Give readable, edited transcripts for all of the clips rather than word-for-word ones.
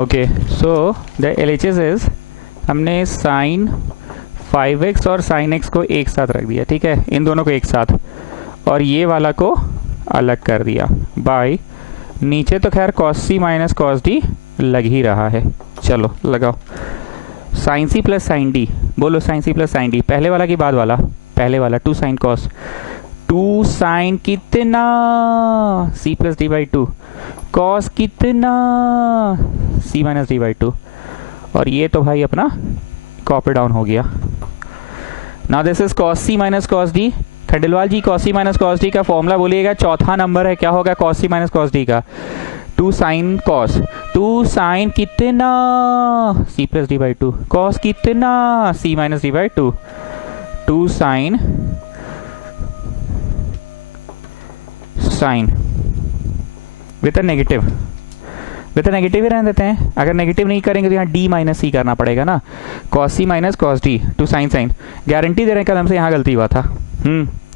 Okay, so the LHS is, हमने sign 5x और sign x को एक साथ रख दिया, ठीक है, इन दोनों को एक साथ, और ये वाला को अलग कर दिया बाय, नीचे तो खैर cos c minus cos d लग ही रहा है। चलो लगाओ, साइन सी प्लस साइन डी, बोलो साइन सी प्लस साइन डी, पहले वाला कि बाद वाला? पहले वाला, 2 साइन कॉस, 2 साइन कितना, c plus D by 2, cos कितना, c माइनस डी बाई 2, और ये तो भाई अपना कॉपी डाउन हो गया। Now this is cos c minus cos d। Khandelwal ji, cos c minus cos d का फॉर्मूला बोलिएगा, चौथा नंबर है, क्या होगा cos c minus cos d का? 2 साइन कॉस, 2 साइन कितना, c plus D by 2, cos कितना, c minus D by 2, 2 sine sine with a negative, with a negative ही रहने देते हैं, अगर नेगेटिव नहीं करेंगे तो यहाँ d माइनस सी करना पड़ेगा ना, cos c minus cos d, 2 sine sine, guarantee दे रहे हैं कल हमसे यहाँ गलती हुआ था।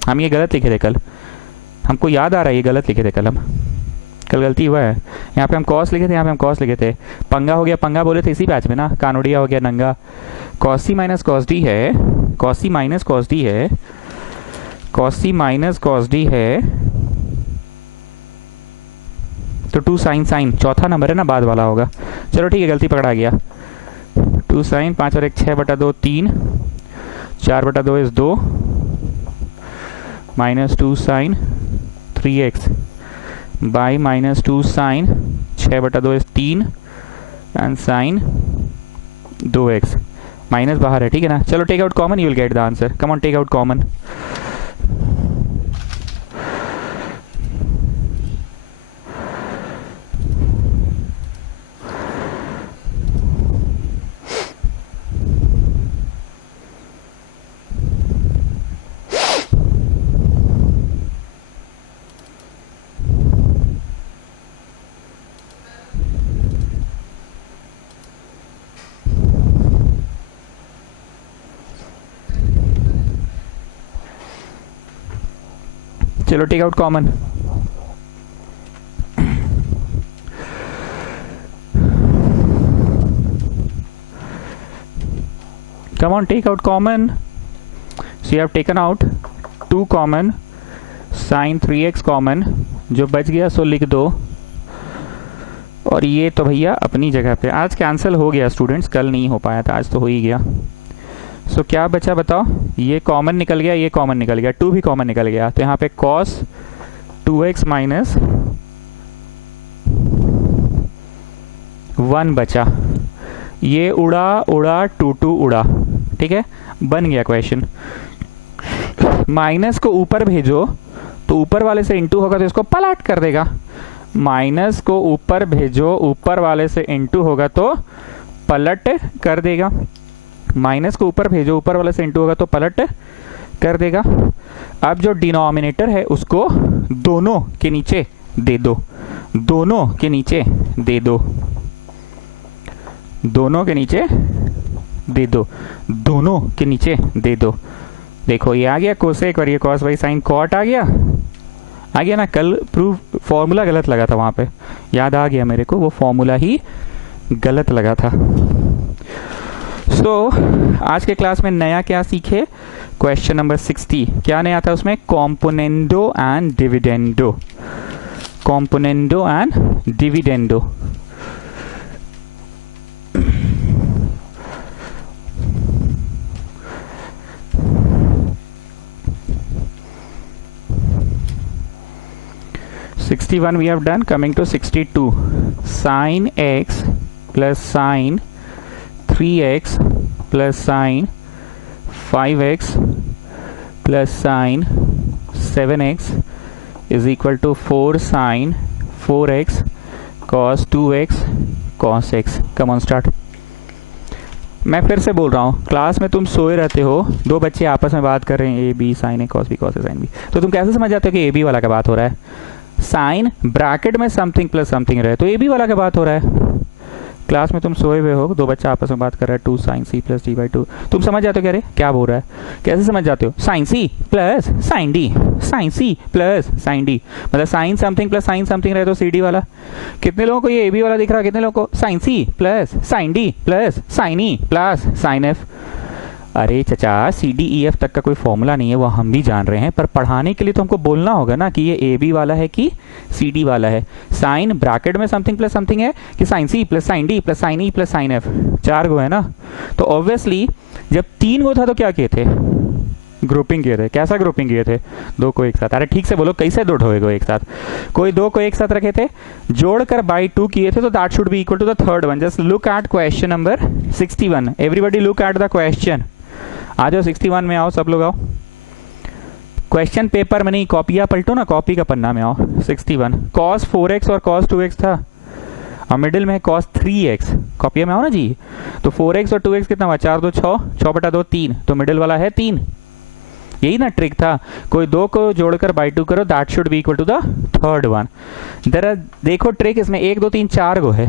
हम ये गलत लिखे थे कल, हमको याद आ रहा है ये गलत लिखे थे कल, हम कल गलती हुआ है, यहाँ पे हम cos लिखे थे, यहाँ पे हम cos लिखे थे, पंगा हो गया, पंगा बोले थे इसी बैच में ना, कानोडिया हो गया नंगा, cos c minus cos d है, cos c minus cos d है, cos c minus cos d है, तो 2 साइन साइन, चौथा नंबर है ना, बाद वाला होगा। चलो ठीक है, गलती पकड़ा गया, 2 साइन, 5 और 1 6/2 3, 4/2 is 2, minus 2 sine 3x by minus 2 sine 6/2 is 3 and sine 2x, minus बाहर है, ठीक है ना। चलो take out common, you will get the answer, come on take out common. चलो take out common, come on take out common, so you have taken out 2 common, sin 3x common, जो बच गया सो लिख दो, और ये तो भैया अपनी जगह पे आज कैंसिल हो गया स्टूडेंट्स, कल नहीं हो पाया था, आज तो हो ही गया। सो क्या बचा बताओ, ये कॉमन निकल गया, ये कॉमन निकल गया, 2 भी कॉमन निकल गया, तो यहाँ पे cos 2x माइनस 1 बचा, ये उड़ा उड़ा 2 उड़ा, ठीक है, बन गया क्वेश्चन। माइनस को ऊपर भेजो तो ऊपर वाले से इंटू होगा तो इसको पलट कर देगा, माइनस को ऊपर भेजो, ऊपर वाले से इंटू होगा तो पलट कर देगा, माइनस को ऊपर भेजो, ऊपर वाले से इंटू होगा तो पलट कर देगा। अब जो डिनोमिनेटर है उसको दोनों के नीचे दे दो, दोनों के नीचे दे दो, दोनों के नीचे दे दो, दोनों के नीचे दे दो। देखो ये आ गया कोसेक और ये कॉस बाई साइन, कॉट आ गया ना, कल प्रूफ फॉर्मूला गलत लगा था वहाँ पे, याद आ गया मेरे को, वो फॉर्मूला ही गलत लगा था। आज के क्लास में नया क्या सीखे, क्वेश्चन नंबर 60, क्या नया था उसमें, componendo and dividendo, componendo and dividendo. (61) we have done. Coming to 62, sin x plus sin 3x plus sin 5x plus sin 7x is equal to 4 sin 4x cos 2x cos x. Come on start. मैं फिर से बोल रहा हूँ, class में तुम सोए रहते हो, 2 बच्चे आपस में बात कर रहे हैं, A B sine A cos B cos A sine B, तो तुम कैसे समझ जाते हो कि ए बी वाला का बात हो रहा है। साइन ब्रैकेट में समथिंग प्लस समथिंग रहे तो ए बी वाला का बात हो रहा है, क्लास में तुम सोए हुए हो, दो बच्चा आपस में बात कर रहा है, 2 sin c plus D by two, तुम समझ जाते हो क्या रे क्या बोल रहा है, कैसे समझ जाते हो, sin c plus sin d, sin c plus sin d, मतलब sin something plus sin something रहे तो सी डी वाला। कितने लोगों को ये ए बी वाला दिख रहा है, कितने लोगों को sin c plus sin d plus sin e plus sin f। अरे चचा सी डी ई एफ तक का कोई फॉर्मूला नहीं है, वो हम भी जान रहे हैं, पर पढ़ाने के लिए तो हमको बोलना होगा ना कि ये ए बी वाला है कि सी डी वाला है। साइन ब्रैकेट में समथिंग प्लस समथिंग है कि साइन सी plus sine D plus sine E plus sine F, 4 गो है ना। तो ऑब्वियसली जब 3 गो था तो क्या किए थे, ग्रुपिंग किए थे। कैसा ग्रुपिंग किए थे, 2 को एक साथ। अरे ठीक से बोलो, कैसे 2 ठोएगो एक साथ, कोई 2 को एक साथ रखे थे, जोड़कर बाई 2 किए थे, तो that should be equal to the third one. Just look at question number 61, everybody look at the question. आ जाओ 61 में आओ, सब लोग आओ, क्वेश्चन पेपर में नहीं, कॉपियां पलटो ना, कॉपी का पन्ना में आओ। 61 cos 4x और cos 2x था, और मिडिल में है cos 3x, कॉपिया में आओ ना जी। तो 4x और 2x कितना हुआ, 4 2 6, 6 बटा 2 3, तो मिडिल वाला है 3। यही ना ट्रिक था, कोई 2 को जोड़कर बाई 2 करो, that should be equal to the third one. जरा देखो ट्रिक, इसमें 1 2 3 4 गो है,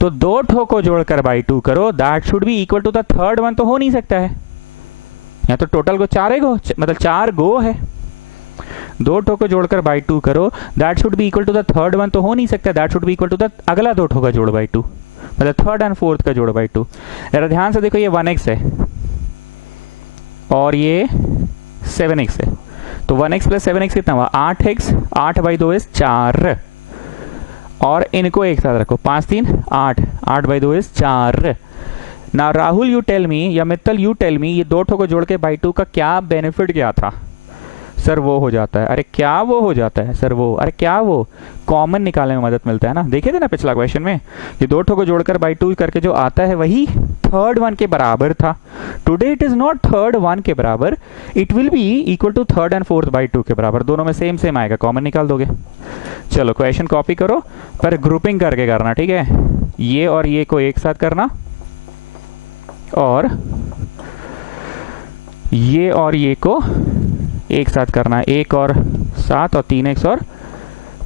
तो 2 ठो को जोड़कर बाई 2 करो, that should be equal to the third one. तो हो नहीं सकता है, यहाँ तो टोटल को 4 गो, मतलब 4 गो है, 2 ठो को जोड़कर बाई 2 करो, that should be equal to the third one. तो हो नहीं सकता, that should be equal to the अगला 2 ठो का जोड़ बाई 2, मतलब थर्ड एंड फोर्थ का जोड़ बाई 2। जरा ध्यान से देखो, ये 1x है और ये 7x है, तो 1x प्लस 7x कितना हुआ, 8x, 8 बाई 2 इज 4, और इनको एक साथ रखो, 5 3 8, 8 बाई 2 इज 4। ना राहुल यू टेल मी, या मित्तल यू टेल मी, ये 2 ठो को जोड़ के बाई 2 का क्या बेनिफिट क्या था। सर वो हो जाता है, अरे क्या वो हो जाता है सर, वो अरे क्या वो कॉमन निकालने में मदद मिलता है ना। देखे थे ना पिछला क्वेश्चन में, ये 2 ठो को जोड़कर बाई 2 करके जो आता है वही थर्ड वन के बराबर था। Today it is not third one के बराबर, it will be equal to third and fourth by 2 के बराबर, दोनों में सेम सेम आएगा, कॉमन निकाल दोगे। चलो क्वेश्चन कॉपी करो, पर ग्रुपिंग करके करना, ठीक है। ये और ये को एक साथ करना, और ये और ये को एक साथ करना, 1 और 7 और 3x और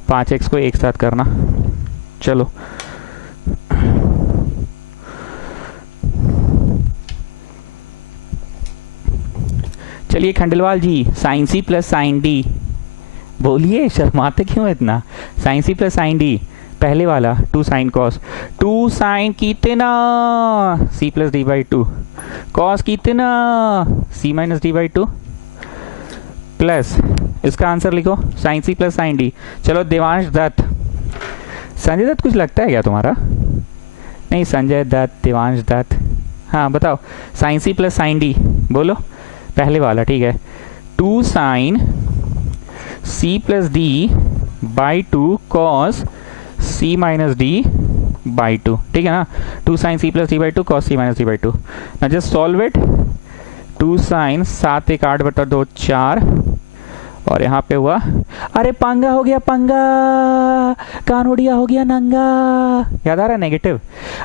5x को एक साथ करना। चलो चलिए खंडेलवाल जी, साइन सी प्लस साइन डी बोलिए, शर्माते क्यों इतना। साइन सी प्लस साइन डी, पहले वाला 2 साइन कॉस, 2 साइन कितना, C plus D by 2, cos कितना, C minus D by 2, plus इसका आंसर लिखो साइन सी प्लस साइन डी। चलो देवांश दत्त, संजय दत्त कुछ लगता है क्या तुम्हारा, नहीं संजय दत्त, देवांश दत्त, हाँ बताओ, साइन सी प्लस साइन डी बोलो, पहले वाला, ठीक है। 2 sine C plus D by 2 cos C minus D by 2, ठीक है ना। 2 sine C plus D by 2 cos C minus D by 2। ना जस्ट सॉल्व इट, 2 साइन 7 1 8 बटा 2 4, और यहाँ पे हुआ, अरे पंगा हो गया पंगा, कानोडिया हो गया नंगा, याद आ रहा है नेगेटिव,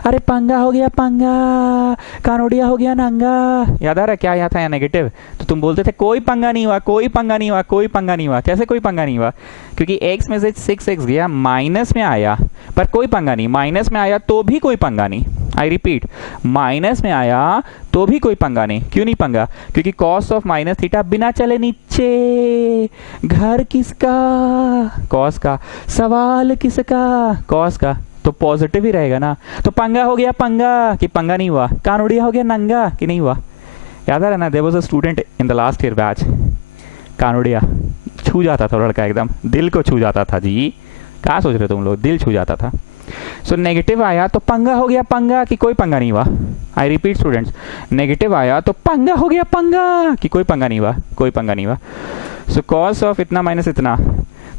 अरे पंगा हो गया पंगा, कानोडिया हो गया नंगा, याद आ रहा है क्या याद था यहाँ नेगेटिव। तो तुम बोलते थे कोई पंगा नहीं हुआ, कोई पंगा नहीं हुआ, कोई पंगा नहीं हुआ। कैसे कोई पंगा नहीं हुआ, क्योंकि x में से 6x गया, माइनस में आया, पर कोई पंगा नहीं, माइनस में आया तो भी कोई पंगा नहीं। आई रिपीट, माइनस में आया तो भी कोई पंगा नहीं। क्यों नहीं पंगा, क्योंकि कॉस ऑफ माइनस थीटा बिना चले नीचे, घर किसका, कॉस का, सवाल किसका, कॉस का, तो पॉजिटिव ही रहेगा ना। तो पंगा हो गया पंगा कि पंगा नहीं हुआ, कानोडिया हो गया नंगा कि नहीं हुआ। याद आ रहा ना, there was a student in the last year batch, Kanodia छू जाता था लड़का, एकदम दिल को छू जाता था जी, क्या सोच रहे तुम लोग, दिल छू जाता था। सो नेगेटिव आया तो पंगा हो गया पंगा कि कोई पंगा नहीं हुआ। आई रिपीट स्टूडेंट्स, नेगेटिव आया तो पंगा हो गया पंगा कि कोई पंगा नहीं हुआ, कोई पंगा नहीं हुआ। सो कॉस ऑफ इतना माइनस इतना,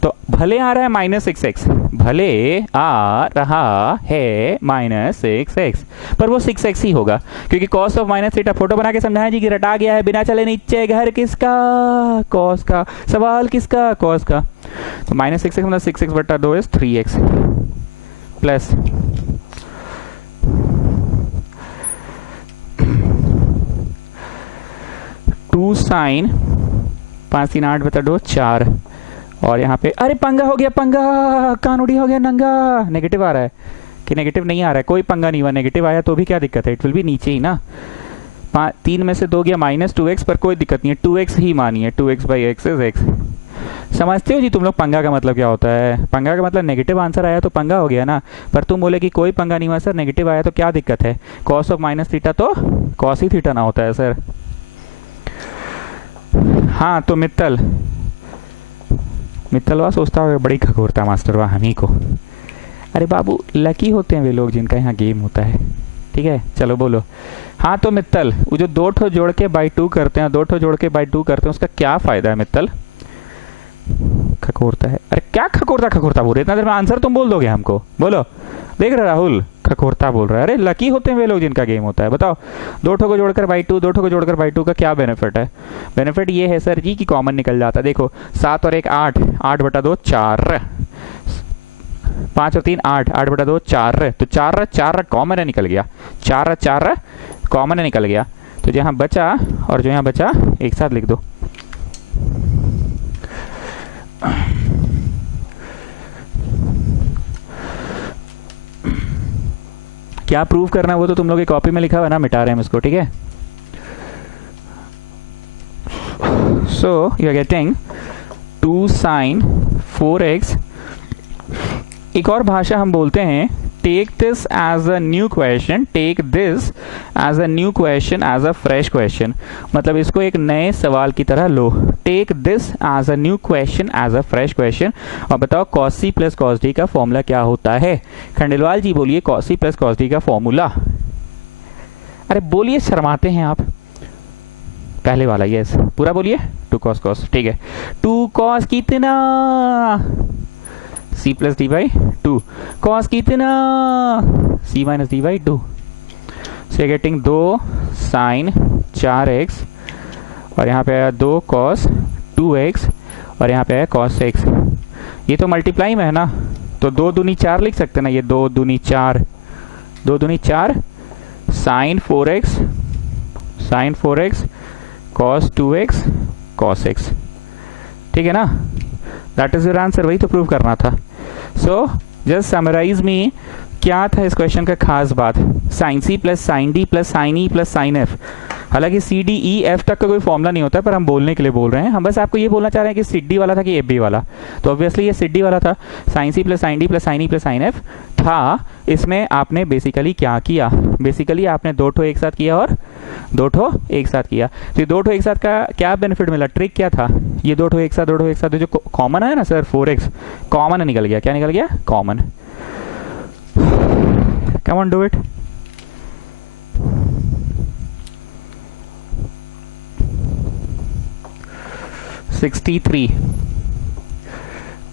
तो भले आ रहा है माइनस 6x, भले आ रहा है माइनस 6x, पर वो 6x ही होगा, क्योंकि cos of minus theta, photo बना के समझाएं जी कि रटा गया है, बिना चले नीचे, घर किसका, कॉस का, सवाल किसका, कॉस का। तो माइनस 6x मतलब 6x बटा 2 इज 3x, प्लस 2 साइन 5 3 8 बटा 2 4, और यहाँ पे अरे पंगा हो गया पंगा, कानूडी हो गया नंगा, नेगेटिव आ रहा है, कि नेगेटिव नहीं आ रहा है, कोई पंगा नहीं हुआ, नेगेटिव आया तो भी क्या दिक्कत है, इट विल भी नीचे ही ना। 3 में से 2 गया -2x, पर कोई दिक्कत नहीं है, 2x ही मानिए, 2x/x इज x। समझते हो जी तुम लोग पंगा का मतलब क्या होता है? पंगा का मतलब नेगेटिव आंसर आया तो पंगा हो गया ना। पर तुम बोले कि कोई पंगा नहीं हुआ सर, नेगेटिव आया तो क्या दिक्कत है, cos ऑफ -थीटा तो cos ही थीटा ना होता है सर। हाँ तो मित्तलवा सोचता होगा बड़ी खगोरता मास्टरवा हमी को। अरे बाबू लकी होते हैं वे लोग जिनका यहाँ गेम होता है, ठीक है। चलो बोलो। हाँ तो मित्तल, वो जो 2 ठो जोड़ के बाई 2 करते हैं, 2 ठो जोड़ के बाई 2 करते हैं, उसका क्या फायदा है मित्तल? खकोरता है। अरे क्या खकोरता बोल रहे, इतना देर में आंसर तुम बोल दोगे हमको, बोलो। देख रहे राहुल, खकोरता बोल रहा है। अरे लकी होते हैं वे लोग जिनका गेम होता है। बताओ 2 ठो को जोड़कर बाई 2, 2 ठो को जोड़कर बाई 2 का क्या बेनिफिट है? बेनिफिट ये है सर जी कि कॉमन निकल जाता है। देखो 7 और 1 8, 8/2 4, 5 और 3 8, 8/2 4, तो 4 कॉमन है निकल गया, 4 कॉमन है निकल गया। तो जो यहाँ बचा और जो यहाँ बचा एक साथ लिख दो। क्या प्रूव करना है वो तो तुम लोग की कॉपी में लिखा हुआ ना, मिटा रहे हैं हम इसको, ठीक है। So you are getting 2 sin 4x। एक और भाषा हम बोलते हैं take this as a new question, take this as a new question, as a fresh question, मतलब इसको एक नए सवाल की तरह लो। Take this as a new question, as a fresh question. और बताओ cos c plus cos d का फॉर्मूला क्या होता है? खंडेलवाल जी बोलिए cos c plus cos d का फॉर्मूला। अरे बोलिए, शर्माते हैं आप। पहले वाला यस, पूरा बोलिए। 2 cos, ठीक है। 2 cos कितना? c plus D by 2। cos कितना? c minus D by 2। सो ये गेटिंग 2 sin 4x, और यहाँ पे आया 2 cos 2x, और यहाँ पे आया cos x। ये तो मल्टीप्लाई में है ना, तो 2 दूनी 4 लिख सकते हैं ना, ये 2 दूनी 4, 2 दूनी 4 sin 4x cos 2x cos x, ठीक है ना। दैट इज योर आंसर, वही तो प्रूव करना था। सो जस्ट समराइज मी, क्या था इस क्वेश्चन का खास बात? sin c plus sin d plus sin e plus sin f। हालांकि सी डी ई एफ तक का कोई फॉर्मूला नहीं होता है, पर हम बोलने के लिए बोल रहे हैं। हम बस आपको ये बोलना चाह रहे हैं कि सिड्डी वाला था कि एफ बी वाला, तो ऑब्वियसली ये सिड्डी वाला था। sin c plus sin d plus sin e plus sin f था। इसमें आपने बेसिकली क्या किया? बेसिकली आपने 2 ठो एक साथ किया और 2 ठो एक साथ किया। तो ये 2 ठो एक साथ का क्या बेनिफिट मिला? ट्रिक क्या था? ये 2 ठो एक साथ, 2 ठो एक साथ, जो कॉमन है ना सर 4x, कॉमन निकल गया। क्या निकल गया? Common. Come on do it.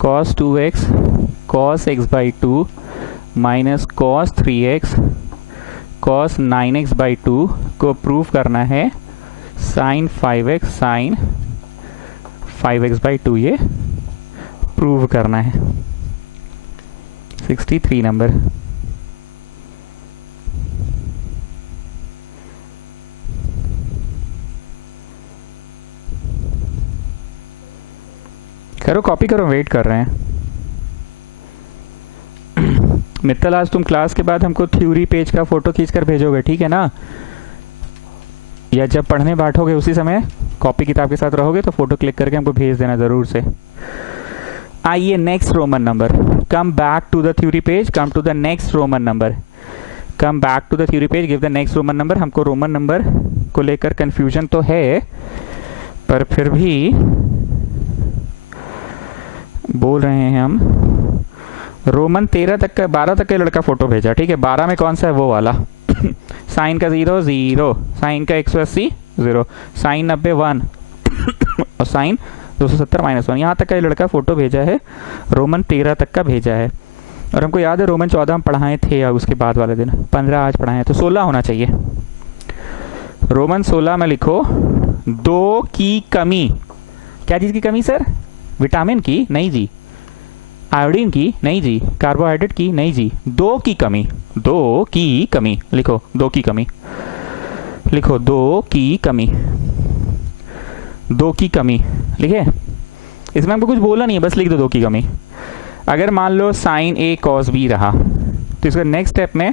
cos 2x cos x by 2 minus cos 3x cos 9x by 2 को प्रूव करना है sin 5x by 2, ये प्रूव करना है। 63 नंबर। करो, कॉपी करो, वेट कर रहे हैं। मित्तल आज तुम क्लास के बाद हमको थ्योरी पेज का फोटो खींचकर भेजोगे, ठीक है ना? या जब पढ़ने बैठोगे उसी समय कॉपी किताब के साथ रहोगे तो फोटो क्लिक करके हमको भेज देना जरूर से। आइए next Roman number, come back to the theory page, come to the next Roman number, come back to the theory page, give the next Roman number. हमको रोमन नंबर को लेकर कंफ्यूजन तो है, पर फिर भी बोल रहे हैं हम। रोमन 13 तक का, 12 तक का लड़का फोटो भेजा, ठीक है। 12 में कौन सा है? वो वाला। साइन का 0 0, साइन का 180 0, साइन 90 1 और साइन 270 -1, यहाँ तक का ये लड़का फोटो भेजा है। रोमन 13 तक का भेजा है। और हमको याद है रोमन 14 हम पढ़ाए थे, या उसके बाद वाले दिन 15 आज पढ़ाए, तो 16 होना चाहिए। रोमन 16 में लिखो 2 की कमी। क्या चीज़ की कमी सर? विटामिन की? नहीं जी। आयोडीन की? नहीं जी। कार्बोहाइड्रेट की? नहीं जी। 2 की कमी, 2 की कमी लिखो, 2 की कमी लिखो, 2 की कमी, 2 की कमी लिखे। इसमें हमको कुछ बोलना नहीं है, बस लिख दो 2 की कमी। अगर मान लो साइन ए कॉस बी रहा, तो इसका नेक्स्ट स्टेप में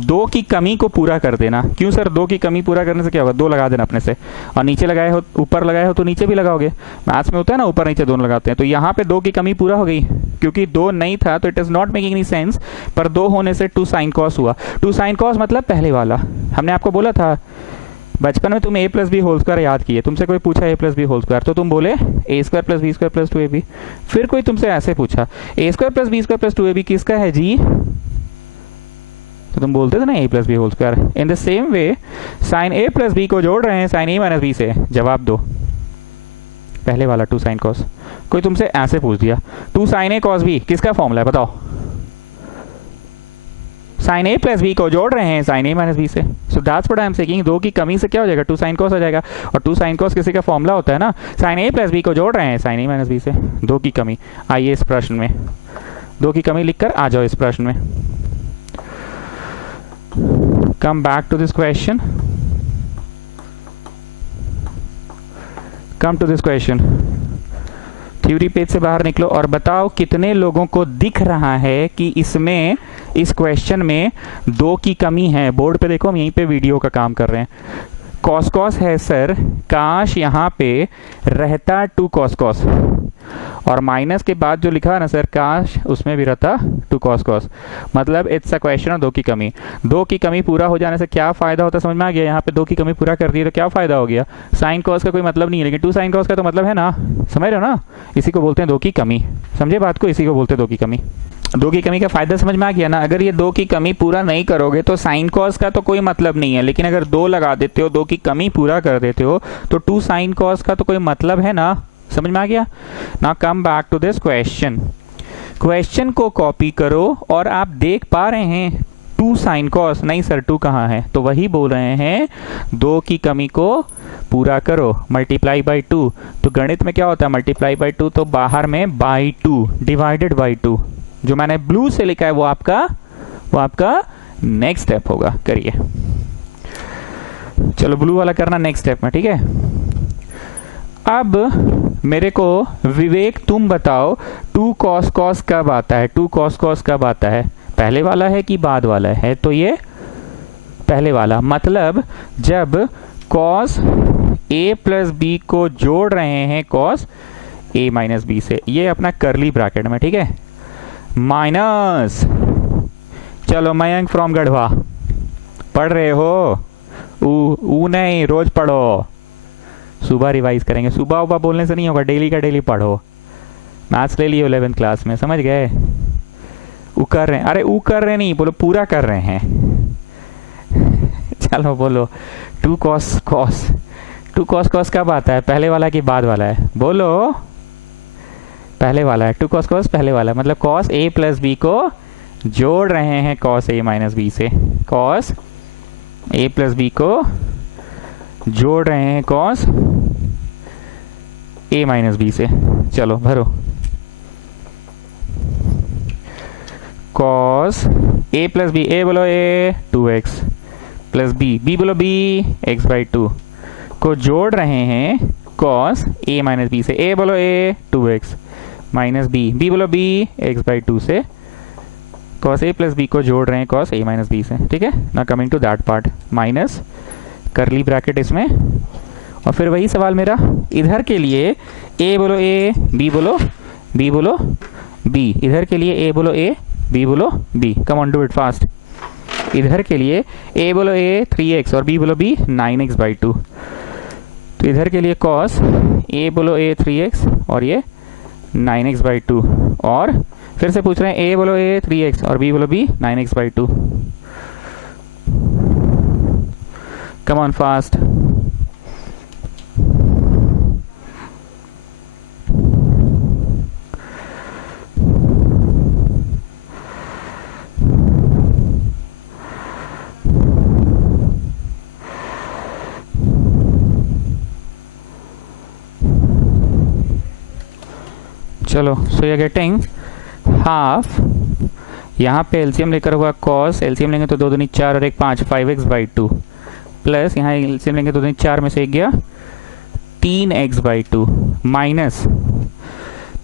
2 की कमी को पूरा कर देना। क्यों सर? 2 की कमी पूरा करने से क्या होगा? 2 लगा देना अपने से, और नीचे लगाए हो, ऊपर लगाए हो तो नीचे भी लगाओगे। मैथ्स में होता है ना, ऊपर नीचे दोनों लगाते हैं। तो यहाँ पे 2 की कमी पूरा हो गई, क्योंकि 2 नहीं था तो it is not making any sense, पर 2 होने से 2 साइन कॉस हुआ। 2 साइन कॉस मतलब पहले वाला। हमने आपको बोला था बचपन में, तुम a plus B whole square याद किए, तुमसे कोई पूछा a plus B whole square तो तुम बोले a square plus B square plus 2ab। फिर कोई तुमसे ऐसे पूछा a square plus B square plus 2ab किसका है जी, तो तुम बोलते थे ना a plus B whole square. In the same way sine a plus B को जोड़ रहे हैं साइन a माइनस बी से, जवाब दो पहले वाला 2 साइन कॉस। कोई तुमसे ऐसे पूछ दिया 2 साइन a कॉस b किसका फॉर्मूला है बताओ, साइन a प्लस बी को जोड़ रहे हैं साइन a माइनस बी से। So that's what I am saying, 2 की कमी से क्या हो जाएगा? 2 साइन कॉस हो जाएगा, और 2 साइन कॉस किसी का फॉर्मूला होता है ना, साइन a प्लस बी को जोड़ रहे हैं साइन a माइनस बी से। 2 की कमी। आइए इस प्रश्न में 2 की कमी लिखकर आ जाओ इस प्रश्न में। Come back to this question, come to this question. Theory page से बाहर निकलो और बताओ कितने लोगों को दिख रहा है कि इसमें, इस क्वेश्चन में 2 की कमी है। बोर्ड पे देखो, हम यहीं पे वीडियो का काम कर रहे हैं। कॉस कॉस है सर, काश यहाँ पे रहता 2 कॉस कॉस, और माइनस के बाद जो लिखा है ना सर काश उसमें भी रहता 2 कॉस कॉस। मतलब इट्स अ क्वेश्चन ऑफ 2 की कमी। 2 की कमी पूरा हो जाने से क्या फायदा होता है समझ में आ गया? यहाँ पे 2 की कमी पूरा कर दी तो क्या फायदा हो गया? साइन कॉस का कोई मतलब नहीं है, लेकिन 2 साइन कॉस का तो मतलब है ना, समझ रहे हो ना? इसी को बोलते हैं 2 की कमी। समझे बात को? इसी को बोलते हैं 2 की कमी। 2 की कमी का फायदा समझ में आ गया ना? अगर ये 2 की कमी पूरा नहीं करोगे तो साइन कॉस का तो कोई मतलब नहीं है, लेकिन अगर 2 लगा देते हो, 2 की कमी पूरा कर देते हो, तो 2 साइन कॉस का तो कोई मतलब है ना। समझ में आ गया? Now come back to this question. Question को कॉपी करो और आप देख पा रहे हैं 2 साइन कॉस। नहीं सर 2 कहाँ है? तो वही बोल रहे हैं 2 की कमी को पूरा करो, मल्टीप्लाई बाई 2। तो गणित में क्या होता है? मल्टीप्लाई बाई 2 तो बाहर में बाई 2 डिवाइडेड बाई 2। जो मैंने ब्लू से लिखा है वो आपका नेक्स्ट स्टेप होगा। करिए, चलो ब्लू वाला करना नेक्स्ट स्टेप में, ठीक है? अब मेरे को विवेक तुम बताओ 2 कॉस कॉस कब आता है? 2 कॉस कॉस कब आता है? पहले वाला है कि बाद वाला है? तो ये पहले वाला, मतलब जब कॉस a प्लस बी को जोड़ रहे हैं कॉस a माइनस बी से, ये अपना करली ब्रैकेट में, ठीक है? माइनस, चलो मयंक फ्रॉम गढ़वा पढ़ रहे हो? ऊ नहीं, रोज पढ़ो, सुबह रिवाइज करेंगे। सुबह उबा बोलने से नहीं होगा, डेली का डेली पढ़ो। मैथ्स ले लियो 11th क्लास में, समझ गए? ऊ कर रहे हैं, अरे ऊ कर रहे नहीं, बोलो पूरा कर रहे हैं। चलो बोलो 2 कॉस कॉस। 2 कॉस कॉस कब आता है? पहले वाला कि बाद वाला है? बोलो पहले वाला है। 2 कॉस कॉस पहले वाला, मतलब कॉस a प्लस बी को जोड़ रहे हैं कॉस a माइनस बी से। कॉस a प्लस बी को जोड़ रहे हैं कॉस a माइनस बी से। चलो भरो, cos a plus B, a बोलो a 2x प्लस b बोलो b x बाई 2 को जोड़ रहे हैं कॉस a माइनस बी से। a बोलो a 2x माइनस b बोलो b x बाई 2 से कॉस a प्लस बी को जोड़ रहे हैं कॉस a माइनस बी से, ठीक है ना? Coming to that part, minus करली ब्रैकेट इसमें, और फिर वही सवाल मेरा इधर के लिए a बोलो a b बोलो b बोलो b। इधर के लिए a बोलो a b बोलो b। Come on do it fast. इधर के लिए a बोलो a 3x और b बोलो b 9x बाई 2। तो इधर के लिए कॉस a बोलो a 3x और ये 9x बाई 2, और फिर से पूछ रहे हैं a बोलो a 3x और b बोलो b 9x by 2। Come on fast. चलो, so you are getting half. यहाँ पे एलसीएम लेकर हुआ कॉस, एलसीएम लेंगे तो 2 दूनी 4 और 1 5, 5x बाई 2, प्लस यहाँ एलसीएम लेंगे तो 2 दूनी 4 में से 1 गया 3x बाई 2, माइनस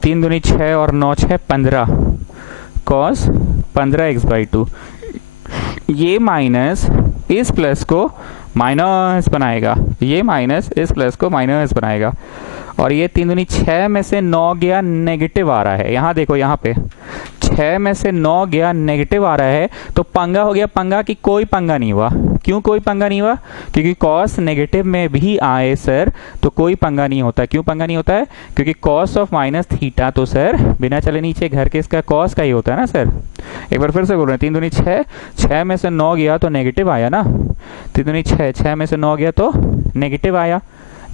3 दूनी 6 और 9 6 15 कॉस 15x बाई 2। ये माइनस इस प्लस को माइनस बनाएगा, ये माइनस इस प्लस को माइनस बनाएगा, और ये 3 दूनी 6 में से 9 गया नेगेटिव आ रहा है। यहाँ देखो, यहाँ पे 6 में से 9 गया नेगेटिव आ रहा है, तो पंगा हो गया पंगा कि कोई पंगा नहीं हुआ। क्यों कोई पंगा नहीं हुआ? क्योंकि कॉस नेगेटिव में भी आए सर तो कोई पंगा नहीं होता। क्यों पंगा नहीं होता है? क्योंकि कॉस ऑफ माइनस थीटा तो सर बिना चले नीचे घर के इसका कॉस का ही होता है ना सर। एक बार फिर से बोल रहे हैं, 3 दूनी 6, 6 में से 9 गया तो नेगेटिव आया ना, 3 दूनी 6, 6 में से 9 गया तो नेगेटिव आया,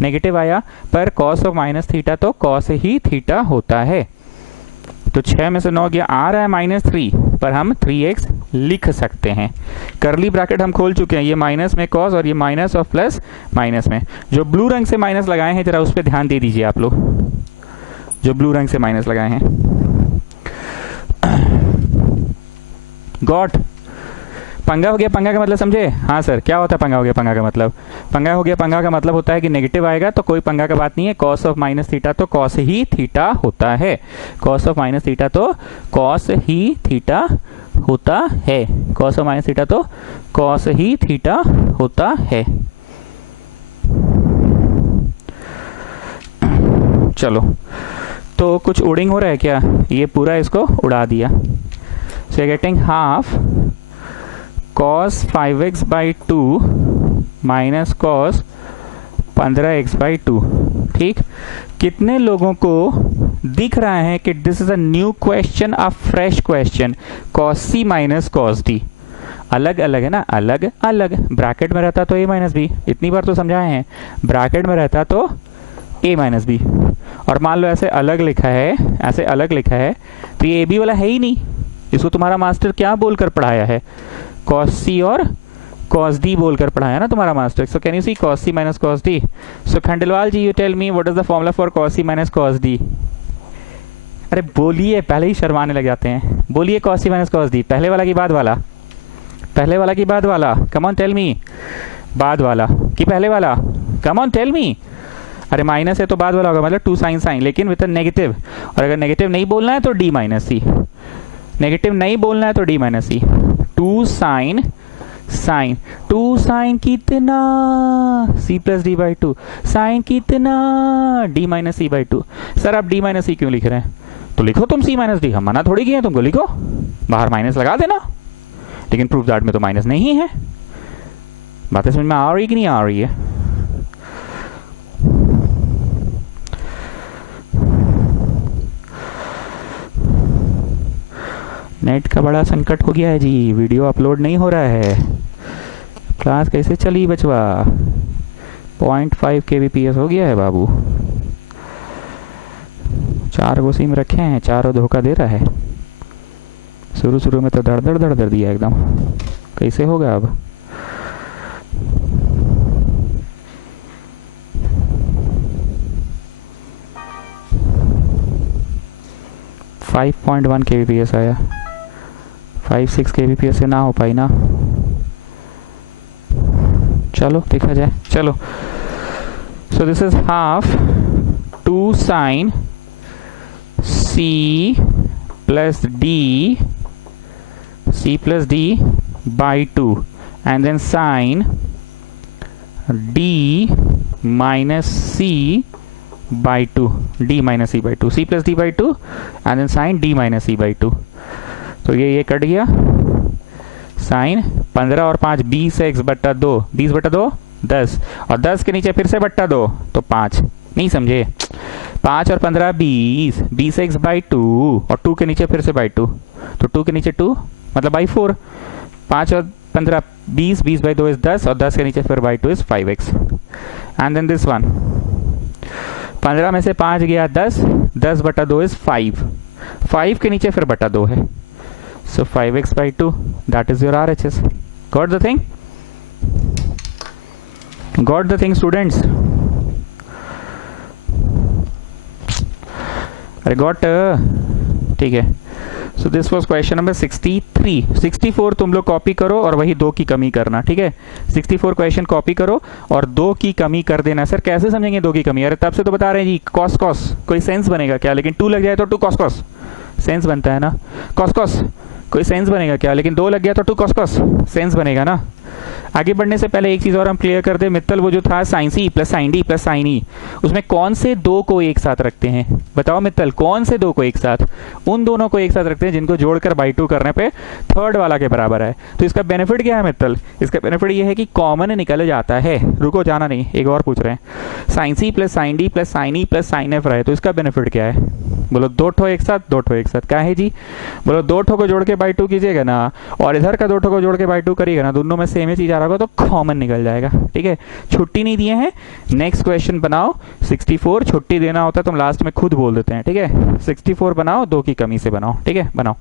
नेगेटिव आया, पर कॉस ऑफ माइनस थीटा तो कॉस ही थीटा होता है। तो 6 में से 9 गया, आ रहा है -3, पर हम 3x लिख सकते हैं। करली ब्रैकेट हम खोल चुके हैं, ये माइनस में कॉस और ये माइनस और प्लस माइनस में। जो ब्लू रंग से माइनस लगाए हैं जरा उस पर ध्यान दे दीजिए आप लोग, जो ब्लू रंग से माइनस लगाए हैं। गॉट? पंगा हो गया पंगा का मतलब समझे? हाँ सर, क्या होता है पंगा हो गया पंगा का मतलब? पंगा हो गया पंगा का मतलब होता है कि नेगेटिव आएगा तो कोई पंगा का बात नहीं है, कॉस ऑफ माइनस थीटा तो कॉस ही थीटा होता है, कॉस ऑफ माइनस थीटा तो कॉस ही थीटा होता है, कॉस ऑफ माइनस थीटा तो कॉस ही थीटा होता है। चलो, तो कुछ उड़िंग हो रहा है क्या? ये पूरा इसको उड़ा दिया। So getting half cos 5x by 2 minus cos 15x by 2। ठीक, कितने लोगों को दिख रहा है कि this is a new question, a fresh question? cos c minus cos d अलग अलग है ना, अलग अलग। ब्रैकेट में रहता तो a माइनस बी, इतनी बार तो समझाए हैं, ब्रैकेट में रहता तो a माइनस बी, और मान लो ऐसे अलग लिखा है, ऐसे अलग लिखा है तो ये ab वाला है ही नहीं। इसको तुम्हारा मास्टर क्या बोलकर पढ़ाया है? cos c और cos d बोलकर पढ़ाया ना तुम्हारा master. So can you see cos c minus cos d? So Khandelwal ji, you tell me what is the formula for cos c minus cos d? अरे बोलिए, पहले ही शर्माने लग जाते हैं। बोलिए cos c minus cos d, पहले वाला की बाद वाला? पहले वाला की बाद वाला? Come on tell me. बाद वाला कि पहले वाला? Come on tell me. अरे माइनस है तो बाद वाला होगा, मतलब 2 sin sin, लेकिन विद नेगेटिव। और अगर नेगेटिव नहीं बोलना है तो d माइनस सी, नेगेटिव नहीं बोलना है तो d minus C. 2 sin sin, 2 sin कितना? c plus D by 2। Sine कितना? d minus C by 2। Sir आप d माइनस सी क्यों लिख रहे हैं? तो लिखो तुम c माइनस डी, हम मना थोड़ी किए तुमको, लिखो, बाहर माइनस लगा देना, लेकिन प्रूफ दैट में तो माइनस नहीं है। बातें समझ में आ रही कि नहीं आ रही है? नेट का बड़ा संकट हो गया है जी, वीडियो अपलोड नहीं हो रहा है, क्लास कैसे चली बचवा? 0.5 kbps हो गया है बाबू, 4 गो सिम रखे हैं, चारों धोखा दे रहा है। शुरू में तो दड़ दड़ दिया एकदम, कैसे होगा अब? .1 kbps आया, 5-6 kbps से ना हो पाई ना। चलो देखा जाए। चलो, so this is half 2 sin c plus d by 2 and then sin d minus c by 2, d minus c by 2, c plus d by 2 and then sin d minus c by 2। तो ये cut गया, sign 15 और 5 20x बट्टा 2, 20 बट्टा 2 10, और 10 के नीचे फिर से बट्टा 2 तो 5। नहीं समझे? 5 और 15 20, 20x बाई 2, और 2 के नीचे फिर से बाई 2, तो 2 के नीचे 2 मतलब बाई 4। 5 और 15 20, 20 बाई 2 इज 10, और 10 के नीचे फिर by 2 is 5x। And then this one, 15 में से 5 गया 10, 10 बट्टा 2 इज 5, 5 के नीचे फिर बट्टा 2 है, so 5x by 2, that is your RHS। got the thing? got the thing students? अरे got, ठीक है। so this was question number 63। 64 तुम लोग कॉपी करो और वही 2 की कमी करना, ठीक है? 64 क्वेश्चन कॉपी करो और 2 की कमी कर देना। सर कैसे समझेंगे 2 की कमी? अरे तब से तो बता रहे हैं जी, कॉस कॉस कोई सेंस बनेगा क्या? लेकिन 2 लग जाए तो 2 कॉस कॉस सेंस बनता है ना, कॉस कॉस कोई सेंस बनेगा क्या? लेकिन 2 लग गया तो 2 cos cos सेंस बनेगा ना। आगे बढ़ने से पहले एक चीज़ और हम क्लियर कर दे मित्तल, वो जो था साइन सी plus sine D plus sine E, उसमें कौन से 2 को एक साथ रखते हैं? बताओ मित्तल, कौन से 2 को एक साथ? उन दोनों को एक साथ रखते हैं जिनको जोड़कर बाई 2 करने पे थर्ड वाला के बराबर है। तो इसका बेनिफिट क्या है मित्तल? इसका बेनिफिट ये है कि कॉमन निकल जाता है। रुको, जाना नहीं, एक और पूछ रहे हैं। साइन सी plus sine D plus sine E plus sine F रहे तो इसका बेनिफिट क्या है? बोलो 2 ठो एक साथ, 2 ठो एक साथ। क्या है जी? बोलो 2 ठो को जोड़ के बाई 2 कीजिएगा ना, और इधर का 2 ठो को जोड़ के बाई 2 करिएगा ना, दोनों में सेम ही चीज आ रहा होगा तो कॉमन निकल जाएगा। ठीक है, छुट्टी नहीं दिए हैं। नेक्स्ट क्वेश्चन बनाओ 64। छुट्टी देना होता है तुम लास्ट में खुद बोल देते हैं। ठीक है, 64 बनाओ, 2 की कमी से बनाओ। ठीक है, बनाओ।